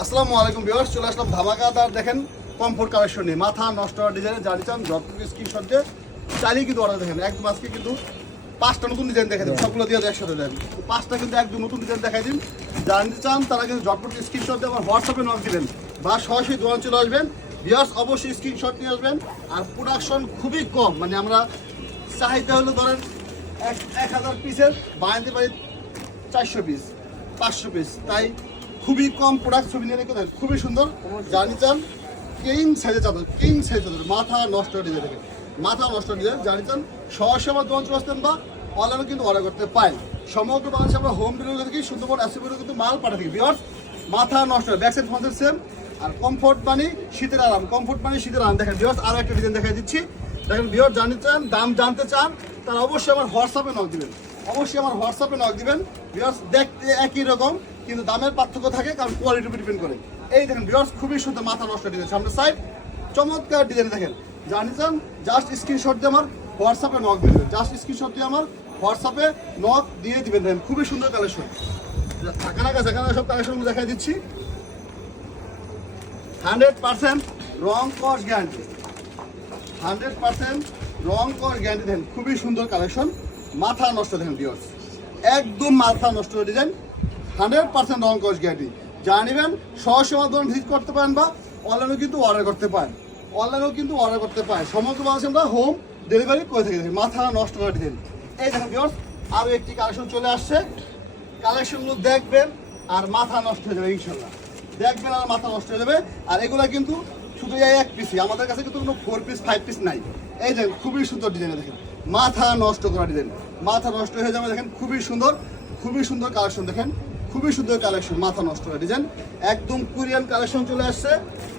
আসসালামু আলাইকুম ভিউয়ার্স, চলে আসলাম ধামাকাদার, দেখেন কমফোর্ট কালেকশন নিয়ে। মাথা নষ্ট হওয়ার ডিজাইনের জানি চান যতটুকু স্ক্রিনশট দিয়ে চালিয়ে কিন্তু অর্ডার দেখেন। একদম আজকে কিন্তু পাঁচটা নতুন ডিজাইন দেখাই দিন সবগুলো দিয়ে একসাথে দেন। পাঁচটা কিন্তু একদম নতুন ডিজাইন দেখাই দিন। জানতে চান তারা কিন্তু ঝটপট স্ক্রিনশট দিয়ে আমার হোয়াটসঅ্যাপে নক দিবেন বা সরাসরি দোকান চলে আসবেন। ভিউয়ার্স, অবশ্যই স্ক্রিনশট নিয়ে আসবেন। আর প্রোডাকশন খুবই কম মানে আমরা চাহিদা হলো ধরেন এক এক হাজার পিসের বানাতে পারি চারশো পিস পাঁচশো পিস তাই খুবই কম প্রোডাক্ট ছবি নিয়ে রেখে খুবই সুন্দর। জানি চান কিং সাইজে চাদর কিং সাইজ চাদর মাথা নষ্ট ডিজাইন দেখেন মাথা নষ্ট ডিজাইন জানি চান। সরাসরি আমার দোকান চলে আসতেন বা অনলাইনে কিন্তু অর্ডার করতে পারেন। সমগ্র বাংলাদেশে আমরা হোম ডেলিভারি থেকে সুন্দরবন অ্যাসিবিরও কিন্তু মাল পাঠা থাকি। বিয়ার্স মাথা নষ্ট ব্যাক সাইড ফ্রন্ট সেম আর কমফোর্ট মানে শীতের আরাম কমফোর্ট মানে শীতের আরাম। দেখেন বিয়ার্স আরও একটা ডিজাইন দেখাই দিচ্ছি। দেখেন বিয়ার জানতে চান, দাম জানতে চান, তারা অবশ্যই আমার হোয়াটসঅ্যাপে নক দিবেন। অবশ্যই আমার হোয়াটসঅ্যাপে নক দিবেন। বিয়ার্স দেখতে একই রকম। কিন্তু দামের পার্থক্য থাকে, কারণ কোয়ালিটির উপর ডিপেন্ড করে। এই দেখেন বিয়ার্স খুবই সুন্দর মাথা নষ্ট ডিজাইন সামনে সাইড চমৎকার ডিজাইন দেখেন। জানি চান জাস্ট স্ক্রিনশট দিয়ে আমার হোয়াটসঅ্যাপে নক দিবেন। জাস্ট স্ক্রিনশট দিয়ে আমার হোয়াটসঅ্যাপে নক দিয়ে দিবেন। দেখেন, খুবই সুন্দর কালেকশন থাকা না কাছে সব কালেকশনগুলো দেখাই দিচ্ছি। হান্ড্রেড পার্সেন্ট রং কস গ্যারান্টি হান্ড্রেড পার্সেন্ট রং কস গ্যারান্টি দেখেন, খুবই সুন্দর কালেকশন মাথা নষ্ট, দেখেন বিয়ার্স একদম মাথা নষ্ট ডিজাইন হান্ড্রেড পার্সেন্ট রং কস গ্যারান্টি। যা নেবেন মাধ্যমে ভিজিট করতে পারেন বা অনলাইনেও কিন্তু অর্ডার করতে পারেন। অনলাইনেও কিন্তু অর্ডার করতে পারেন। সমস্ত বাংলাদেশে আমরা হোম ডেলিভারি করে থাকি। মাথা নষ্ট করা ডিজাইন এই দেখেন বিয়ার্স আরও একটি কালেকশন চলে আসছে। কালেকশনগুলো দেখবেন আর মাথা নষ্ট হয়ে যাবে ইনশাল্লাহ দেখবেন আর মাথা নষ্ট হয়ে যাবে। আর এগুলো কিন্তু শুধু এই এক পিসই আমাদের কাছে কিন্তু কোনো ফোর পিস ফাইভ পিস নাই। এই দেখেন, খুবই সুন্দর ডিজাইন দেখেন। মাথা নষ্ট করা ডিজাইন মাথা নষ্ট হয়ে যাবে, দেখেন, খুবই সুন্দর। খুবই সুন্দর কালেকশন দেখেন। খুবই সুন্দর কালেকশন মাথা নষ্ট করা ডিজাইন একদম কোরিয়ান কালেকশন চলে আসছে।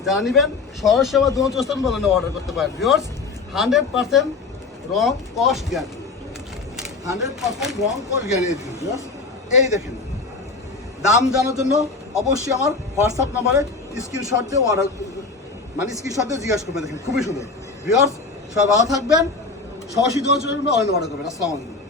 যা নিবেন, সরাসরি আমার দোকান চস্তান বলেন অর্ডার করতে পারেন। ভিওর্স হান্ড্রেড পার্সেন্ট রং কস্ট গ্যারান্টি হান্ড্রেড পার্সেন্ট রং কস্ট গ্যারান্টি এই দেখেন, দাম জানার জন্য অবশ্যই আমার হোয়াটসঅ্যাপ নাম্বারে স্ক্রিনশট দিয়ে অর্ডার মানে স্ক্রিনশট দিয়ে জিজ্ঞাসা করবেন। দেখেন, খুবই সুন্দর। ভিওর্স সবাই ভালো থাকবেন। সরাসরি যোগাযোগ করবেন অনলাইনে অর্ডার করবেন। আসসালামু আলাইকুম।